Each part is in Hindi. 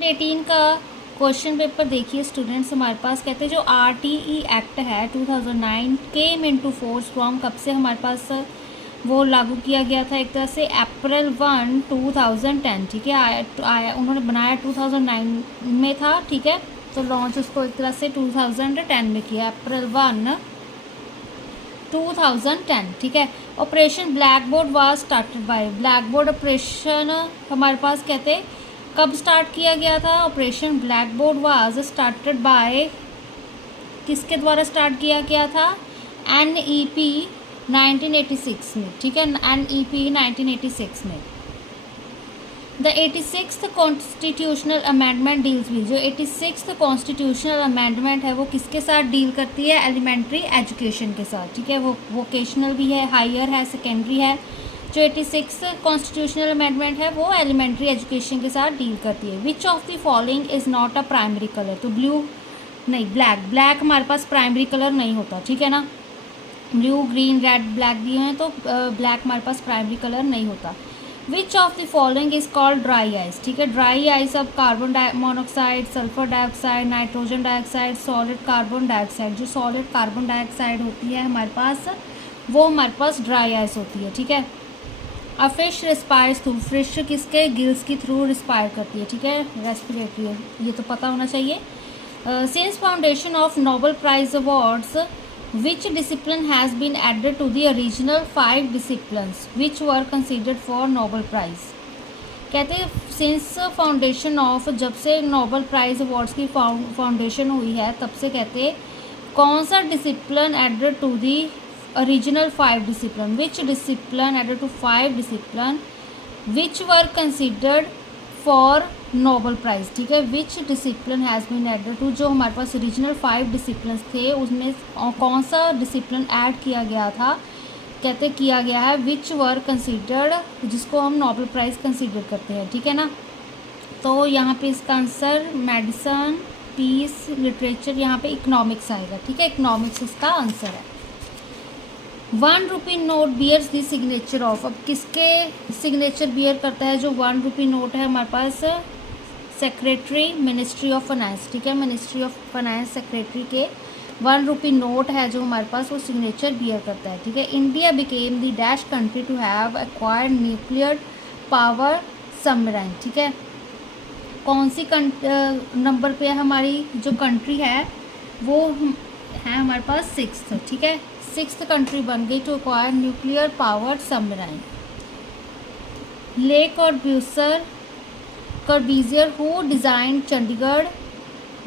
2018 का क्वेश्चन पेपर देखिए स्टूडेंट्स। हमारे पास कहते हैं जो RTE एक्ट है 2009 केम इनटू फोर्स फ्रॉम, कब से हमारे पास वो लागू किया गया था, एक तरह से अप्रैल 1 2010, ठीक है। आया उन्होंने बनाया 2009 में था, ठीक है, तो लॉन्च उसको एक तरह से 2010 में किया, अप्रैल 1 2010, ठीक है। Operation black board was started by, black board operation हमारे पास कहते हैं कब स्टार्ट किया गया था। Operation black board was started by, किसके द्वारा स्टार्ट किया गया था, NEP 1986 में, ठीक है, NEP 1986 में। The 86th constitutional amendment deals with, जो 86th कॉन्स्टिट्यूशनल अमेंडमेंट है वो किसके साथ डील करती है, एलिमेंट्री एजुकेशन के साथ, ठीक है। वो वोकेशनल भी है, हायर है, सेकेंडरी है। जो 86 कॉन्स्टिट्यूशनल अमेंडमेंट है वो एलिमेंट्री एजुकेशन के साथ डील करती है। Which of the following is not a primary colour, तो ब्लू नहीं, ब्लैक, ब्लैक हमारे पास प्राइमरी कलर नहीं होता, ठीक है ना। ब्लू ग्रीन रेड ब्लैक दिए हैं तो ब्लैक हमारे पास प्राइमरी कलर नहीं होता। Which of the following is called dry ice, ठीक है। ड्राई आइस अब carbon monoxide, sulphur dioxide, nitrogen dioxide, solid carbon dioxide, जो सॉलिड कार्बन डाइऑक्साइड होती है हमारे पास वो हमारे पास ड्राई आइस होती है, ठीक है। अ फिश रिस्पायर्स थ्रू, फिश किसके गिल्स के थ्रू रिस्पायर करती है, ठीक है, रेस्पिरेटरी है, ये तो पता होना चाहिए। Since foundation of Nobel prize awards which discipline has been added to the original 5 disciplines which were considered for Nobel Prize। कहते हैं सिंस फाउंडेशन ऑफ, जब से नोबेल प्राइज अवार्ड्स की फाउंडेशन हुई है तब से कहते हैं कौन सा discipline added to the original 5 discipline, which discipline added to 5 discipline which were considered for Nobel prize, ठीक है। Which discipline has been added to, जो हमारे पास ओरिजिनल 5 डिसिप्लिन थे उसमें कौन सा डिसिप्लिन ऐड किया गया था, कहते किया गया है विच वर कंसिडर्ड, जिसको हम नोबेल प्राइज़ कंसिडर करते हैं, ठीक है ना। तो यहाँ पे इसका आंसर मेडिसिन, पीस, लिटरेचर, यहाँ पे इकोनॉमिक्स आएगा, ठीक है, इकोनॉमिक्स इसका आंसर है। 1 rupee note bears the signature of, अब किसके सिग्नेचर बियर करता है जो 1 रुपी नोट है हमारे पास, सेक्रेटरी मिनिस्ट्री ऑफ फाइनेंस, ठीक है, मिनिस्ट्री ऑफ फाइनेंस सेक्रेटरी के 1 रुपी नोट है जो हमारे पास वो सिग्नेचर बियर करता है, ठीक है। India became the dash country to have acquired nuclear power submarine, ठीक है। कौन सी नंबर पे हमारी जो कंट्री है वो है हमारे पास 6th, ठीक है, 6th कंट्री बन गई to acquire nuclear powered submarine. Lake और कर्बिजियर हु डिज़ाइन चंडीगढ़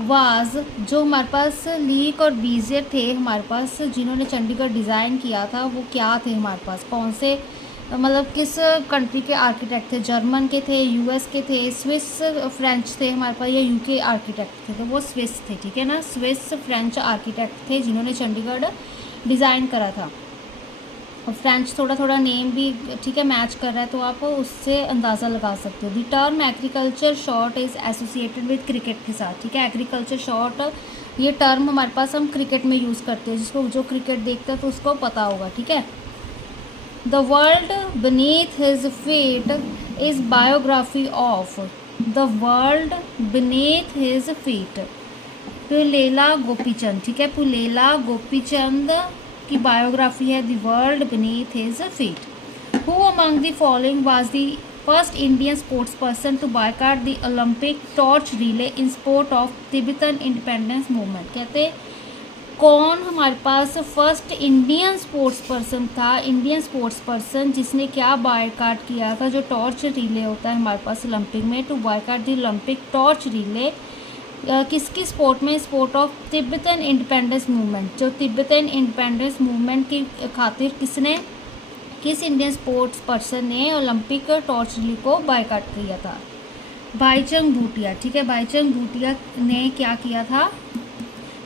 वाज, जो हमारे पास लीक और बीजियर थे हमारे पास जिन्होंने चंडीगढ़ डिज़ाइन किया था वो क्या थे हमारे पास, कौन से मतलब किस कंट्री के आर्किटेक्ट थे, जर्मन के थे, US के थे, स्विस फ्रेंच थे हमारे पास, या UK आर्किटेक्ट थे, तो वो स्विस थे, ठीक है ना। स्विस फ्रेंच आर्किटेक्ट थे जिन्होंने चंडीगढ़ डिज़ाइन करा था। और फ्रेंच थोड़ा थोड़ा नेम भी, ठीक है, मैच कर रहा है तो आप उससे अंदाज़ा लगा सकते हो। The term agriculture shot is associated with cricket के साथ, ठीक है। एग्रीकल्चर शॉट ये टर्म हमारे पास हम क्रिकेट में यूज़ करते हैं, जिसको जो क्रिकेट देखता है तो उसको पता होगा, ठीक है। The world beneath his feet is biography of, the world beneath his feet, Pullela Gopichand, ठीक है, पुलेला गोपीचंद की बायोग्राफी है the world beneath his feet. Who among the following was the first Indian sports person to boycott the Olympic torch relay in support of Tibetan independence movement, कहते कौन हमारे पास फर्स्ट इंडियन स्पोर्ट्स पर्सन था, इंडियन स्पोर्ट्स पर्सन जिसने क्या बायकॉट किया था, जो टॉर्च रिले होता है हमारे पास ओलंपिक में, to boycott the Olympic torch relay, किसकी स्पोर्ट में, sport of Tibetan independence movement, जो तिब्बतन इंडिपेंडेंस मूवमेंट की खातिर किस इंडियन स्पोर्ट्स पर्सन ने ओलंपिक टॉर्च रिले को बायकॉट किया था, भाईचुंग भूटिया, ठीक है, भाईचुंग भूटिया ने क्या किया था,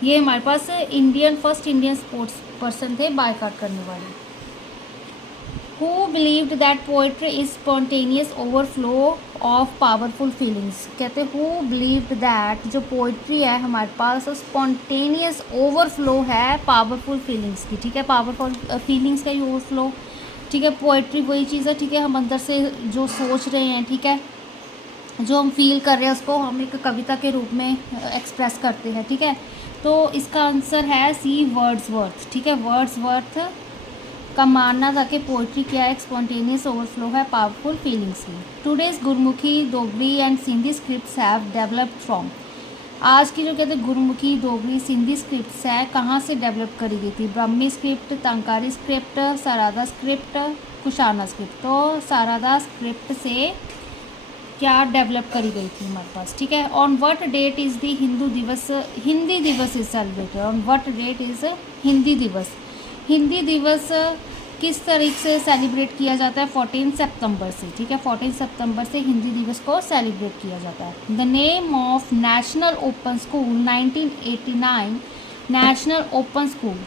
ये हमारे पास फर्स्ट इंडियन स्पोर्ट्स पर्सन थे बायकॉट करने वाले। Who believed that poetry is spontaneous overflow of powerful feelings, कहते who believed that जो पोइट्री है हमारे पास spontaneous overflow है powerful feelings की, ठीक है, powerful feelings का ही overflow, ठीक है। पोइट्री वही चीज़ है, ठीक है, हम अंदर से जो सोच रहे हैं, ठीक है, जो हम फील कर रहे हैं उसको हम एक कविता के रूप में एक्सप्रेस करते हैं, ठीक है। तो इसका आंसर है सी, वर्ड्सवर्थ, ठीक है। वर्ड्सवर्थ का मानना था कि पोइट्री क्या है, स्पॉन्टेनियस ओवरफ्लो है पावरफुल फीलिंग्स की। Today's Gurmukhi, Dogri and Sindhi scripts have developed from. आज की जो कहते हैं गुरमुखी, डोगरी, सिंधी स्क्रिप्ट्स है कहाँ से डेवलप करी गई थी? ब्राह्मी स्क्रिप्ट, तंकारी स्क्रिप्ट, सारदा स्क्रिप्ट, कुशाना स्क्रिप्ट। तो सारदा स्क्रिप्ट से क्या डेवलप करी गई थी हमारे पास, ठीक है। On what that is the Hindu दिवस, हिंदी दिवस is celebrated. On what that is Hindi दिवस, हिंदी दिवस किस तारीख से सेलिब्रेट किया जाता है? 14 सितंबर से, ठीक है। 14 सितंबर से हिंदी दिवस को सेलिब्रेट किया जाता है। The name of National Open School 1989, National Open School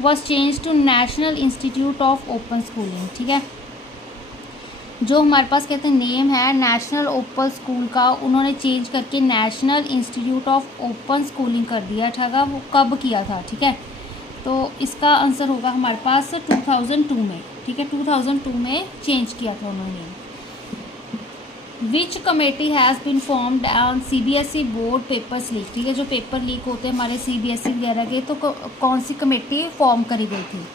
was change to National Institute of Open Schooling, ठीक है। जो हमारे पास कहते हैं नेम है नेशनल ओपन स्कूल का, उन्होंने चेंज करके national Institute of Open schooling कर दिया था। वो कब किया था, ठीक है। तो इसका आंसर होगा हमारे पास 2002 में, ठीक है। 2002 में चेंज किया था उन्होंने। विच committee has been formed on CBSE board papers leak, ठीक है। जो पेपर लीक होते हैं हमारे CBSE वगैरह के, तो कौन सी कमेटी फॉर्म करी गई थी?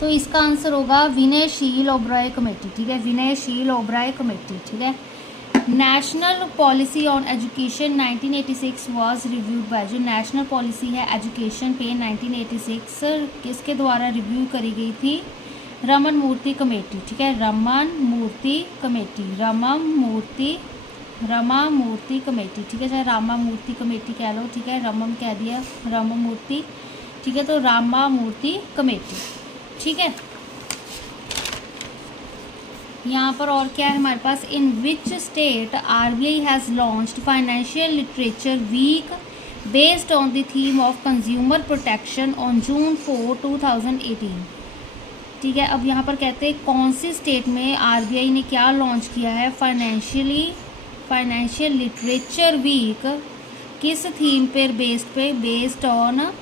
तो इसका आंसर होगा विनयशील ओबराय कमेटी, ठीक है। विनयशील ओबराय कमेटी, ठीक है। National policy on education 1986 was reviewed by, जो नेशनल पॉलिसी है एजुकेशन पे 1986 किसके द्वारा रिव्यू करी गई थी? रमन मूर्ति कमेटी, ठीक है। रमन मूर्ति कमेटी, रमा मूर्ति कमेटी, ठीक है। चाहे रामा मूर्ति कमेटी कह लो, ठीक है। रमम कह दिया, रामा मूर्ति, ठीक है। तो रामा मूर्ति कमेटी, ठीक है। यहाँ पर और क्या है हमारे पास? In which state RBI has launched financial literature week based on the theme of consumer protection on June 4, 2018, ठीक है। अब यहाँ पर कहते हैं कौन सी स्टेट में RBI ने क्या लॉन्च किया है? फाइनेंशियल लिटरेचर वीक किस थीम पर based on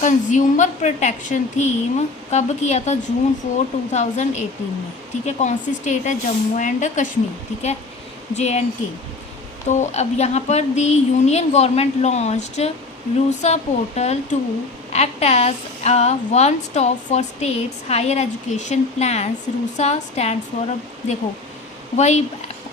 consumer protection theme, कब किया था? June 4, 2018 में, ठीक है। कौन सी स्टेट है? जम्मू एंड कश्मीर, ठीक है, JNK। तो अब यहाँ पर the union government launched RUSA portal to act as a one stop for states higher education plans. RUSA stand for, अब देखो वही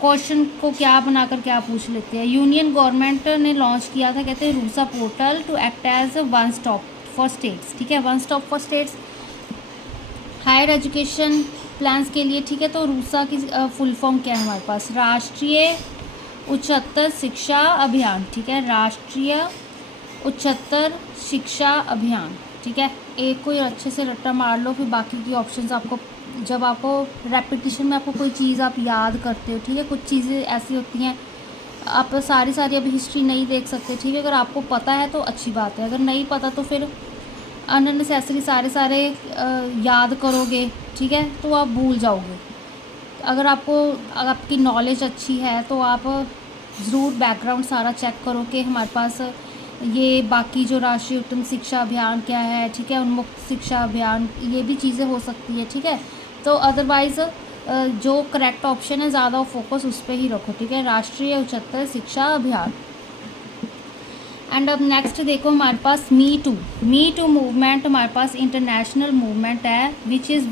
क्वेश्चन को क्या बनाकर क्या पूछ लेते हैं। यूनियन गवर्नमेंट ने लॉन्च किया था, कहते हैं RUSA portal to act as one stop for states, ठीक है। One stop for states higher education plans के लिए, ठीक है। तो रूसा की फुल फॉर्म क्या है हमारे पास? राष्ट्रीय उच्चतर शिक्षा अभियान, ठीक है। राष्ट्रीय उच्चतर शिक्षा अभियान, ठीक है। एक कोई अच्छे से रट्टा मार लो, फिर बाकी की ऑप्शंस आपको, जब आपको रेपिटेशन में आपको कोई चीज़ आप याद करते हो, ठीक है। कुछ चीज़ें ऐसी होती हैं आप सारी अभी हिस्ट्री नहीं देख सकते, ठीक है। अगर आपको पता है तो अच्छी बात है, अगर नहीं पता तो फिर अननेसेसरी सारे याद करोगे, ठीक है, तो आप भूल जाओगे। अगर आपकी नॉलेज अच्छी है तो आप ज़रूर बैकग्राउंड सारा चेक करो कि हमारे पास ये बाकी जो राष्ट्रीय उत्तम शिक्षा अभियान क्या है, ठीक है, उन्मुक्त शिक्षा अभियान, ये भी चीज़ें हो सकती है, ठीक है। तो अदरवाइज़ जो करेक्ट ऑप्शन है ज़्यादा फोकस उस पर ही रखो, ठीक है। राष्ट्रीय उच्चतर शिक्षा अभियान। एंड अब नेक्स्ट देखो हमारे पास मी टू मूवमेंट हमारे पास इंटरनेशनल मूवमेंट है विच इज़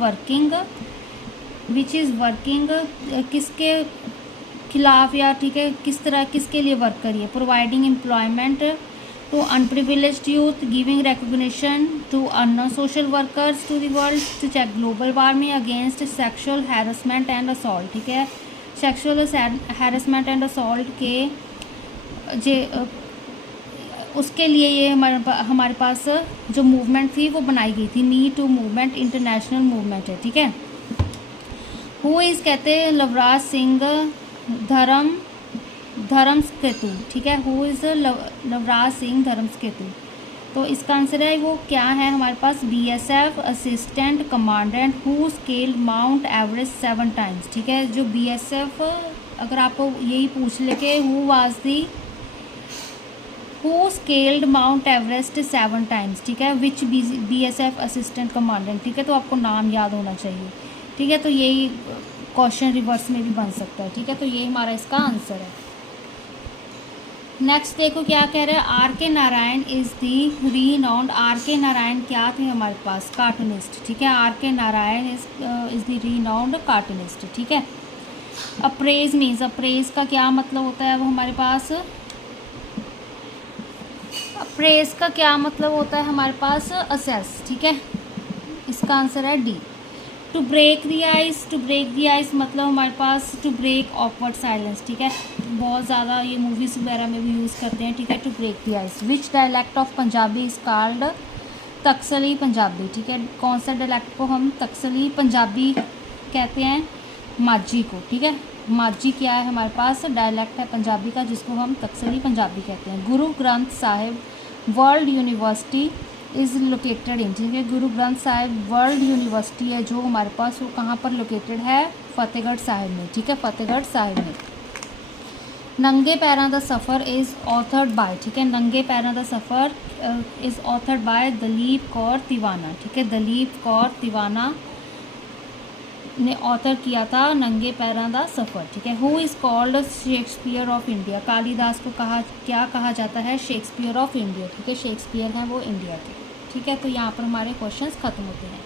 वर्किंग किसके खिलाफ, या ठीक है किस तरह किसके लिए वर्क करिए? Providing employment to unprivileged youth, giving recognition to unknown social workers to the world, to check global warming, against sexual harassment and assault, ठीक है। सेक्सुअल हैरेसमेंट एंड असॉल्ट के उसके लिए ये हमारे पास जो मूवमेंट थी वो बनाई गई थी। Me too movement international movement है, ठीक है। हु इज़ कहते हैं लवराज सिंह धर्मस्केतु, ठीक है। Who is Loveraj Singh Dharmshaktu. तो इसका आंसर है वो क्या है हमारे पास? BSF assistant commandant who scaled Mount Everest 7 times, ठीक है। जो BSF, अगर आपको यही पूछ ले कि who scaled Mount Everest 7 times, ठीक है, विच BSF असिस्टेंट कमांडेंट, ठीक है। तो आपको नाम याद होना चाहिए, ठीक है। तो यही क्वेश्चन रिवर्स में भी बन सकता है, ठीक है। तो ये हमारा इसका आंसर है। नेक्स्ट देखो क्या कह रहा है, R K Narayan is the renowned. R K Narayan क्या थे हमारे पास, कार्टूनिस्ट, ठीक है। R K Narayan is the renowned cartoonist, ठीक है। अप्रेज मीन्स, अप्रेज का क्या मतलब होता है वो हमारे पास, अप्रेज का क्या मतलब होता है हमारे पास, असेस, ठीक है। इसका आंसर है D. To break the ice, to break the ice मतलब हमारे पास टू ब्रेक ऑकवर्ड साइलेंस, ठीक है। बहुत ज़्यादा ये मूवीज़ वगैरह में भी यूज़ करते हैं, ठीक है। To break the ice. Which dialect of Punjabi is called Taksali Punjabi, ठीक है। कौन सा डायलैक्ट को हम तकसली पंजाबी कहते हैं, माझी को, ठीक है। माझी क्या है हमारे पास, डायलैक्ट है पंजाबी का जिसको हम तकसली पंजाबी कहते हैं। Guru Granth Sahib world university is located in, ठीक है। गुरु ग्रंथ साहिब वर्ल्ड यूनिवर्सिटी है जो हमारे पास, वो कहाँ पर लोकेटेड है, फतेहगढ़ साहिब में, ठीक है, फतेहगढ़ साहिब में। नंगे Pairan Da Safar is authored bye, ठीक है। Nange Pairan Da Safar is authored by Dalip Kaur Tiwana, ठीक है। दलीप कौर तिवाना ने ऑथर किया था नंगे पैरां दा सफ़र, ठीक है। Who is called Shakespeare of India. Kalidas को क्या कहा जाता है, शेक्सपियर ऑफ इंडिया, ठीक है। शेक्सपियर हैं वो इंडिया के, ठीक है। तो यहाँ पर हमारे क्वेश्चंस ख़त्म होते हैं।